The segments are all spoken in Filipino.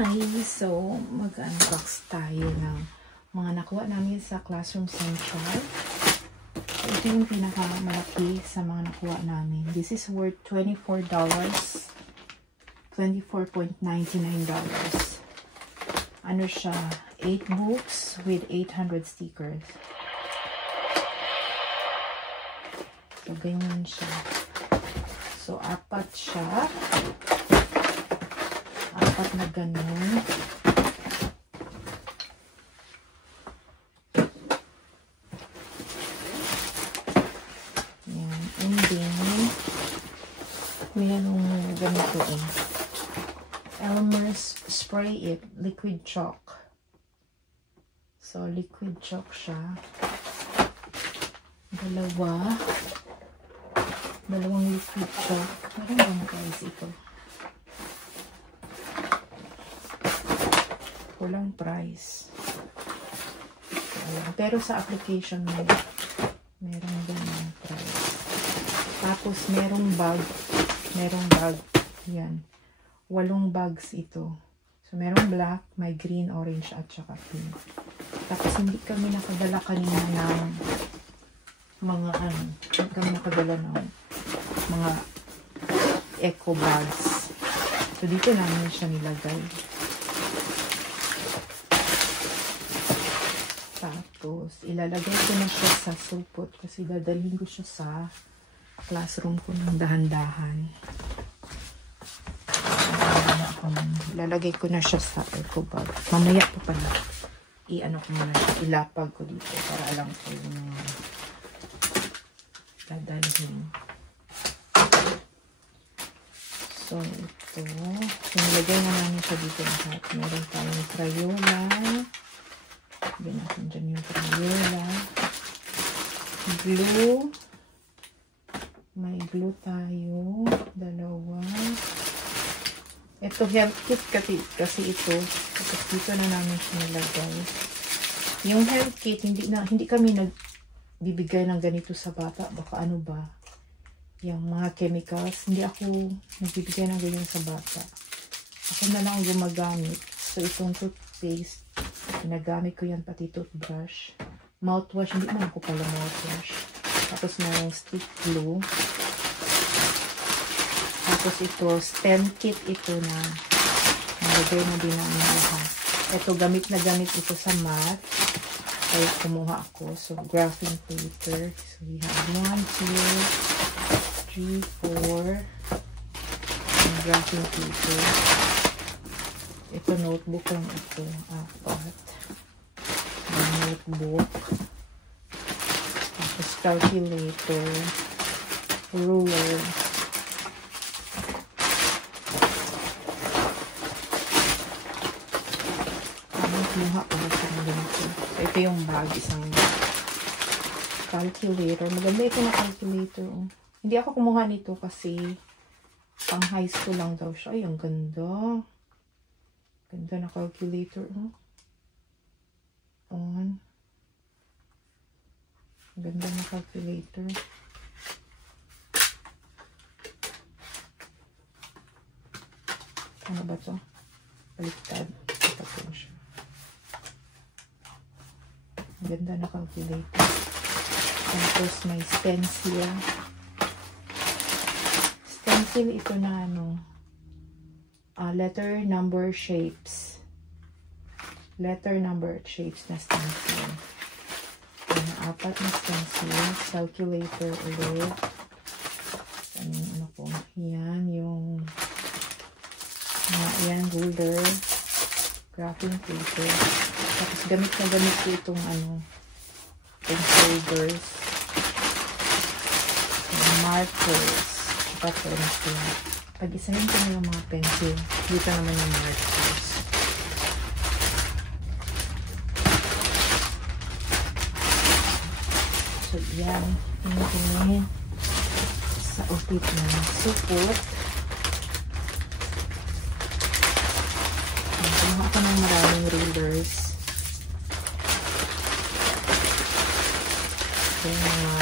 Hi! So, mag-unbox tayo ng mga nakuha namin sa Classroom Central. So, ito yung pinakamalaki sa mga nakuha namin. This is worth $24. $24.99. Ano siya? 8 books with 800 stickers. So, ganyan siya. So, apat siya. Apat na ganun. Yan. And then, mayroong ganito eh. Elmer's Spray It Liquid Chalk. So, liquid chalk siya. Dalawang liquid chalk. Meron ba guys ito? Walang price. Pero sa application mo, meron ganyan price. Tapos, merong bag. Yan. 8 bags ito. So, merong black, may green, orange, at saka pink. Tapos, hindi kami nakadala kanina ng mga hindi kami nakadala ng mga eco bags. So, dito namin siya nilagay. Tapos, ilalagay ko na siya sa supot kasi dadalhin ko siya sa classroom ko ng dahan-dahan. Ilalagay ko na siya sa eco bag. Mamaya pa pala. I-ano ko na siya. Ilapag ko dito para alam ko yung dadalhin. So, ito. Nilagay na namin siya dito lahat. Meron tayong Crayola. Sabi natin dyan yung Crayola. Glue. May glue tayo. 2. Ito health kit kasi ito. Tapos dito na namin siya nilagay. Yung health kit, hindi kami nagbibigay ng ganito sa bata. Baka ano ba? Yung mga chemicals. Hindi ako nagbibigay ng ganyan sa bata. Ako na lang gumagamit. So, itong toothpaste. Ginagamit ko yan pati toothbrush. Mouthwash. Hindi naman ako pala mouthwash. Tapos mayroong stick glue. Tapos ito, stem kit ito na nalagay na din namin lahat. Ito, gamit na gamit ito sa math. Kaya kumuha ako. So, graphing paper. So, we have 1, 2, 3, 4. And graphing paper. Ito, notebook lang ito. 4. Notebook. Tapos, calculator. Ruler. Kumuha ko na siya ng ganito. So, ito yung bag. Isang calculator. Maganda ito na calculator. Hindi ako kumuha nito kasi pang high school lang daw siya. Ay, ang ganda. Ganda na calculator. On. Ganda na calculator. Ano ba ito? Baliktad. Ito po siya. Ganda na calculator. Tapos may stencil. Stencil ito na letter number shapes. Letter number shapes na stencil. Apat na stencil. Calculator ulit. Ano po? Yan yung yan, ruler. Graphing paper. Tapos gamit na gamit ko itong itong folders. Markers. Saka pencil. Pag-isahin ko na yung mga pencil. Dito naman yung markers. So, yan. Tingin sa upit na supot. Kumuha ko ng maraming rulers.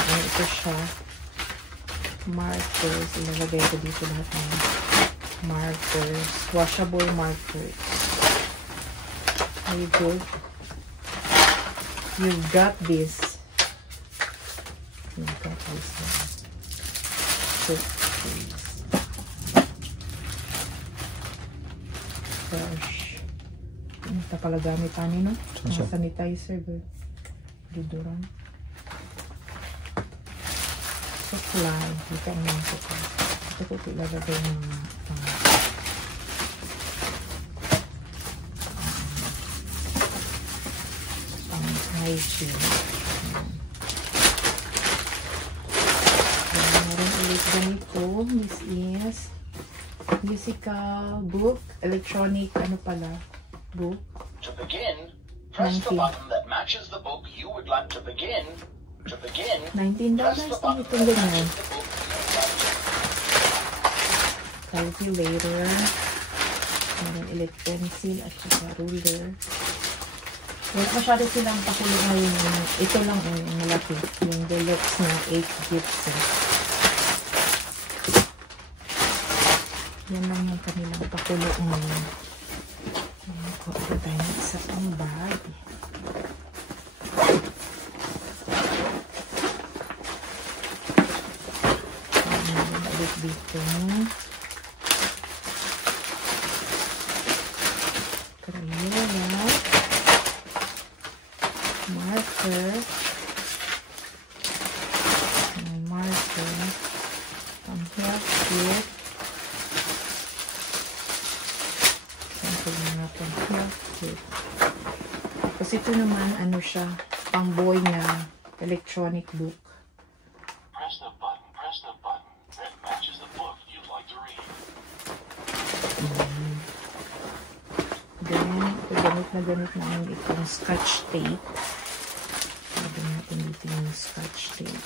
Ito siya. Markers. Ilalagay ko dito lahat ng markers. Washable markers. Are you good? You've got this. You've got this one. Good, please. Fresh. Ito pala gamit ani, no? Sanitizer, good. Deodorant. Supply. Ito ang mga supply. Ito ko ilalagay ng hygiene. Meron ulit ganito. This is musical book. Electronic, ano pala? Book. To begin, press the button that matches the book you would like to begin. To begin, $19 press the na button itong that ganyan. matches the book you would like to Calculator. Meron ulit pencil at saka ruler. Huwag masyado silang pakulo ngayon. Ito lang yung malaki. Yung deluxe na 8 gifts. Yan lang yung kanilang pakulo ngayon. Kuha tayo ng isa pang bag. Balik dito. Crayola. Marker. May marker. Pang health kit. Sample mga pang health kit. Tapos ito naman, ano siya, pang boy na electronic book. press the button that matches the book you'd like to read. Then, gamit namin itong scotch tape. Lagyan natin dito yung scotch tape.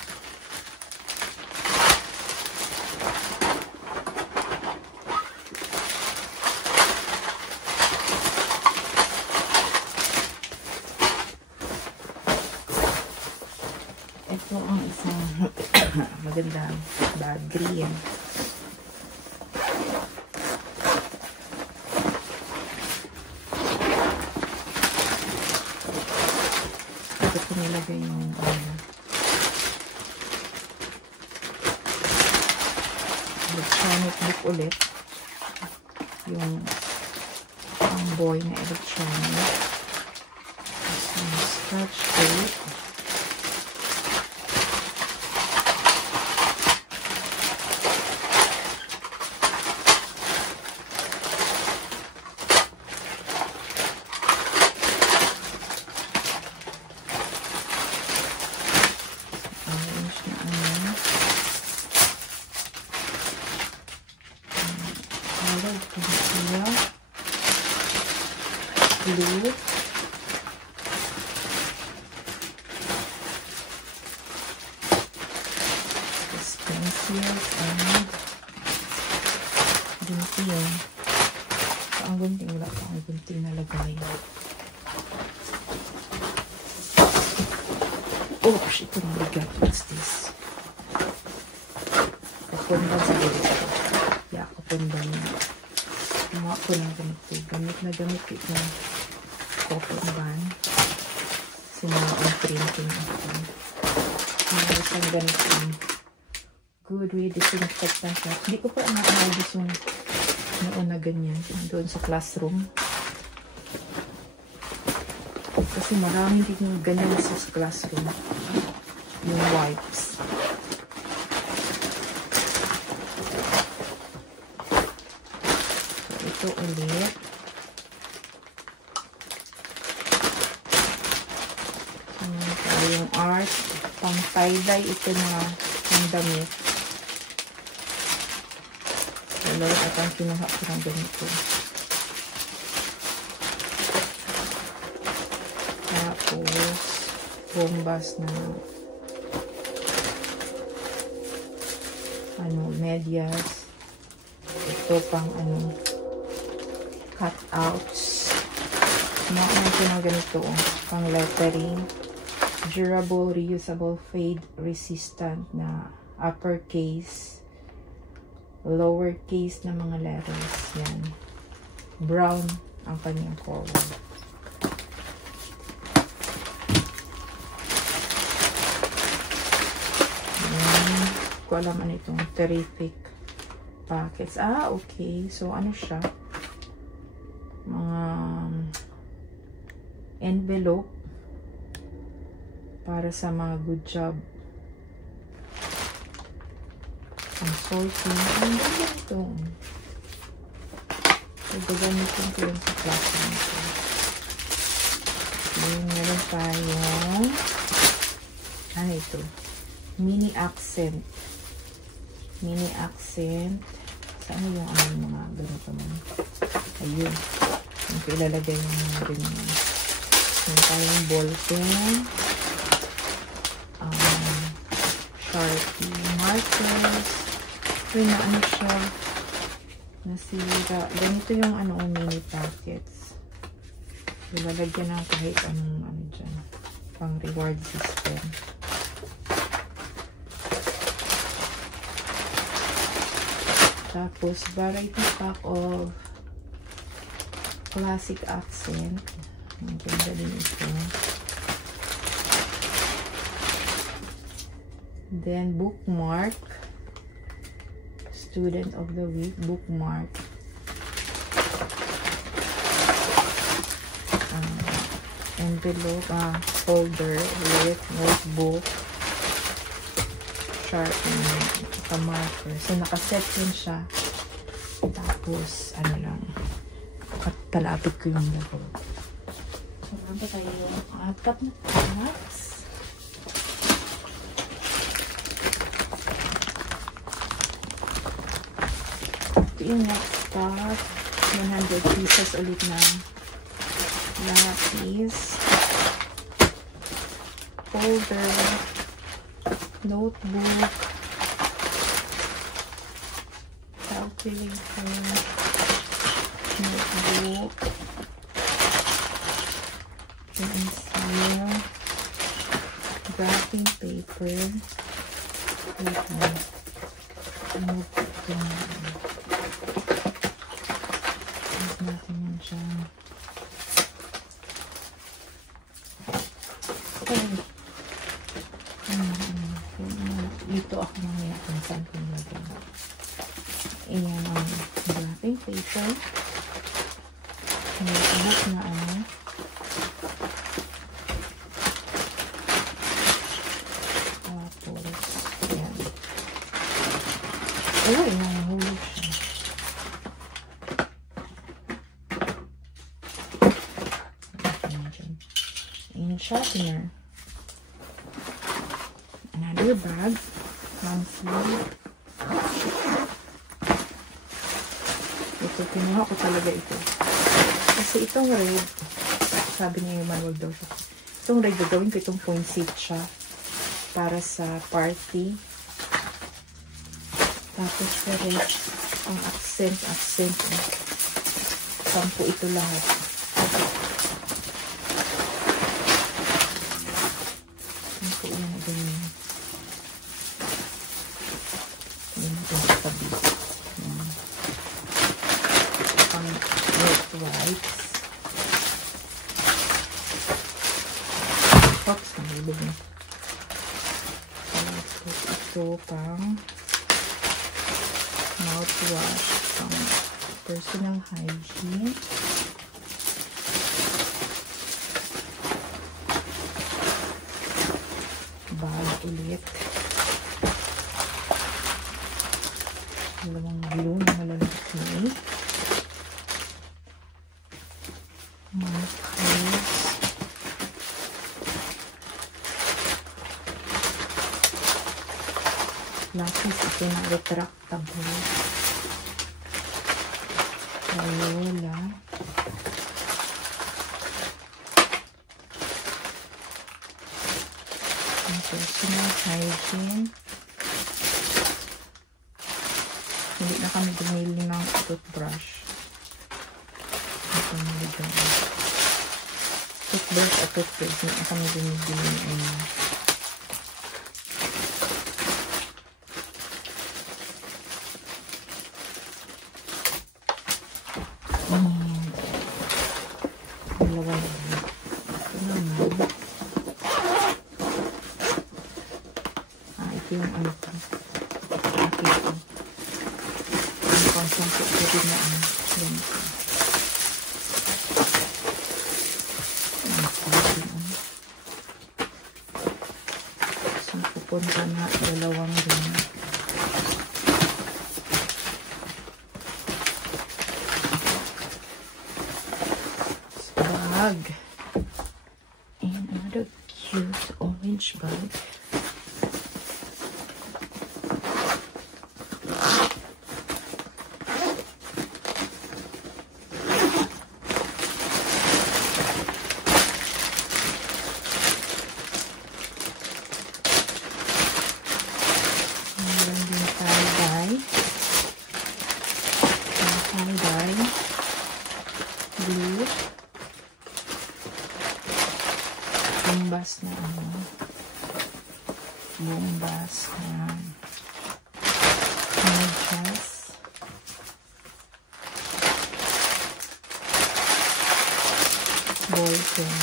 Ito ang isang magandang bag, green. Nilagay yung electronic book ulit, yung pang boy na electronic, yung scotch tape, blue, pencils, and gunting. Ang gunting, wala pa ang gunting na lagay. Oh, shit, ito na bigat. What's this? Kapundan sa ganito. Yeah, kapundan na. Mga ko na ganito. Gamit na gamit ito. Cotton band. Sinama ang printing ako. Mga isang ganito. Good way disinfectant na. Hindi ko pa na-alis yung noon na ganyan. Doon sa classroom. Kasi maraming din ganyan sa classroom. Yung wipes. So, ito ulit. Yung art. Pang tie-dye. Ito na ang damit. Wala at ang kinuha ko ng ganito. Tapos, bombas na medyas. Ito pang cutouts. Mga ko na ganito. Pang lettering. Durable, reusable, fade resistant na uppercase, lowercase na mga letters. Yan. Brown ang kanyang color. ko alam ano itong terrific packets. Ah, okay. So, ano siya? Mga envelope para sa mga good job. Ang sorting. Ang ganda ito. So, gagamitin ko yung sa klase nito. Yung meron tayong ano ito? Mini accent. Mini accent. Saan yung mga ganito man? Ayun. Yung ilalagay yung mga ganyan. Meron tayong ball pen. Sharpie markers. Yun na ano siya. Nasira. Ganito yung mini packets. Ilalagyan ng kahit anong dyan. Pang reward system. Tapos, variety pack of classic accent. Ang ganda din ito. Then, bookmark. Student of the week. Bookmark. Envelope. Folder with notebook. Sharp marker. So, nakaset yun siya. Tapos, ano lang. Palapit ko yung laro. So, meron pa tayo yung apat na packs. Ito yung next pack. 100 pieces ulit na lapis. Folder. Notebook. Calculator. Notebook. Pencil. Wrapping paper. Wait na. Notebook na. Huwag natin yan siya. Dito ako mamaya kung saan kong lagyan. Ayan ang wrapping paper. May anak na Tapos, ayan. Oh, nahulog siya. Ayan, sharpener. Another bag. Ito, kinuha ko talaga ito. Kasi itong red, sabi niya yung manual daw siya. Itong red, gagawin ko itong poinset siya para sa party. Tapos the red, ang accent. Sampu ito lahat. Sampu yan na ganyan. Oops, nahulog na. Tapos ito pang mouthwash, pang personal hygiene. Bag ulit. Dalawang glue na malalaki. Markers. Lapis ito na retractable. Crayola. Personal hygiene. Hindi na kami bumili ng toothbrush. Ito na dito. Toothbrush at toothpaste. Hindi na kami bumili ng dalawa na. Ito naman. Ito yung ano ko. Ipon ka na, dalawang din. Bag. And another cute orange bag. Meron din tie-dye. Tie-dye. Blue. Bumbas na ano. Bumbas na medyas. Ballpen.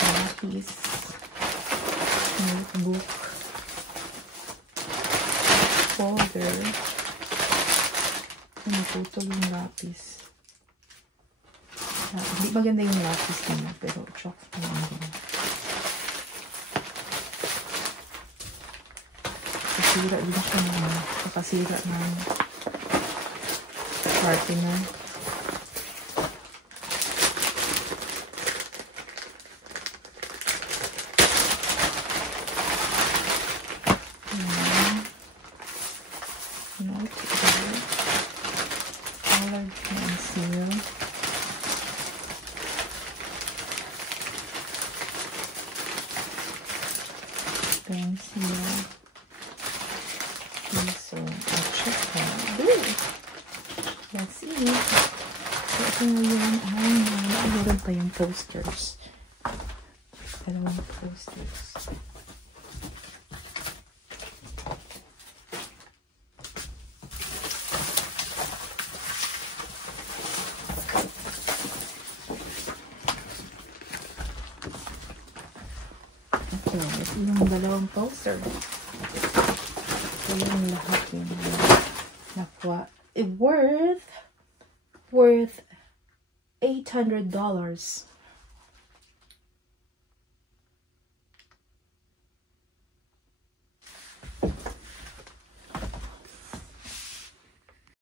Lapis. Notebook. Folder. Naputol yung lapis. Hindi maganda yung lapis niya, pero chalk na lang din. Kasira din siya na nakasira na sharpener. Colored pencil. Pencil. So, at saka blue. That's it. So, ito ngayon ay meron pa yung posters. Dalawang posters. Ito yung dalawang poster. Ito yung lahat yung nakuha. Worth $800.